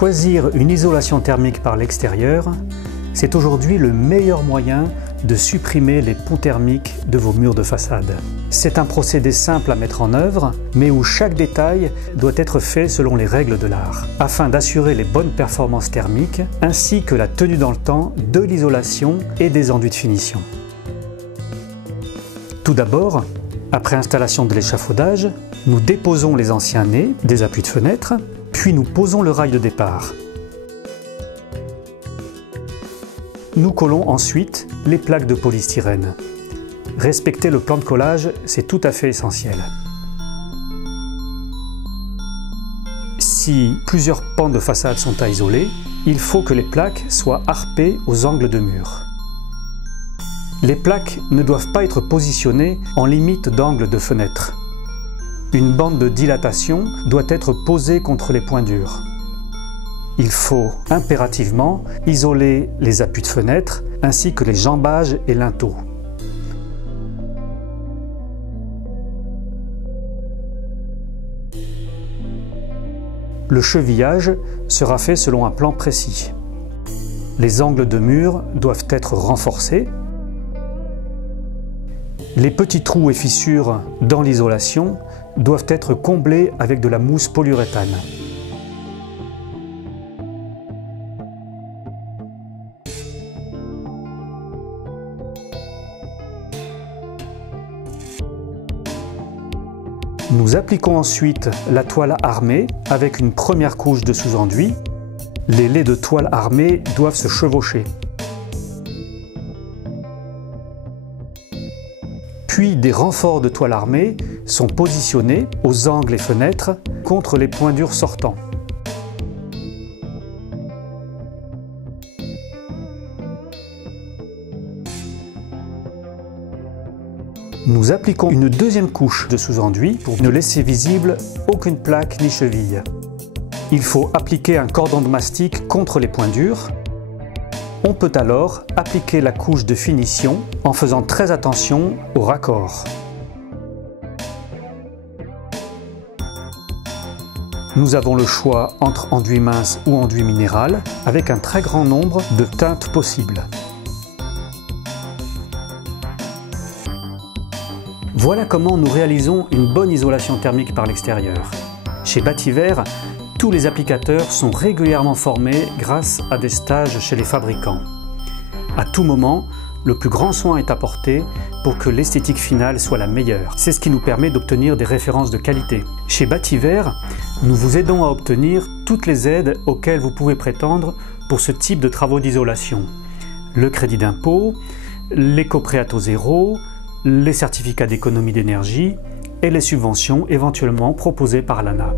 Choisir une isolation thermique par l'extérieur, c'est aujourd'hui le meilleur moyen de supprimer les ponts thermiques de vos murs de façade. C'est un procédé simple à mettre en œuvre, mais où chaque détail doit être fait selon les règles de l'art, afin d'assurer les bonnes performances thermiques, ainsi que la tenue dans le temps de l'isolation et des enduits de finition. Tout d'abord, après installation de l'échafaudage, nous déposons les anciens nez des appuis de fenêtre, puis nous posons le rail de départ. Nous collons ensuite les plaques de polystyrène. Respecter le plan de collage, c'est tout à fait essentiel. Si plusieurs pans de façade sont à isoler, il faut que les plaques soient harpées aux angles de mur. Les plaques ne doivent pas être positionnées en limite d'angle de fenêtre. Une bande de dilatation doit être posée contre les points durs. Il faut impérativement isoler les appuis de fenêtre ainsi que les jambages et linteaux. Le chevillage sera fait selon un plan précis. Les angles de mur doivent être renforcés. Les petits trous et fissures dans l'isolation doivent être comblés avec de la mousse polyuréthane. Nous appliquons ensuite la toile armée avec une première couche de sous-enduit. Les laits de toile armée doivent se chevaucher. Puis des renforts de toile armée sont positionnés aux angles et fenêtres contre les points durs sortants. Nous appliquons une deuxième couche de sous-enduit pour ne laisser visible aucune plaque ni cheville. Il faut appliquer un cordon de mastic contre les points durs. On peut alors appliquer la couche de finition en faisant très attention au raccord. Nous avons le choix entre enduit mince ou enduit minéral avec un très grand nombre de teintes possibles. Voilà comment nous réalisons une bonne isolation thermique par l'extérieur. Chez Bativer, tous les applicateurs sont régulièrement formés grâce à des stages chez les fabricants. À tout moment, le plus grand soin est apporté pour que l'esthétique finale soit la meilleure. C'est ce qui nous permet d'obtenir des références de qualité. Chez Bativer, nous vous aidons à obtenir toutes les aides auxquelles vous pouvez prétendre pour ce type de travaux d'isolation. Le crédit d'impôt, l'éco-prêt à taux zéro, les certificats d'économie d'énergie et les subventions éventuellement proposées par l'ANA.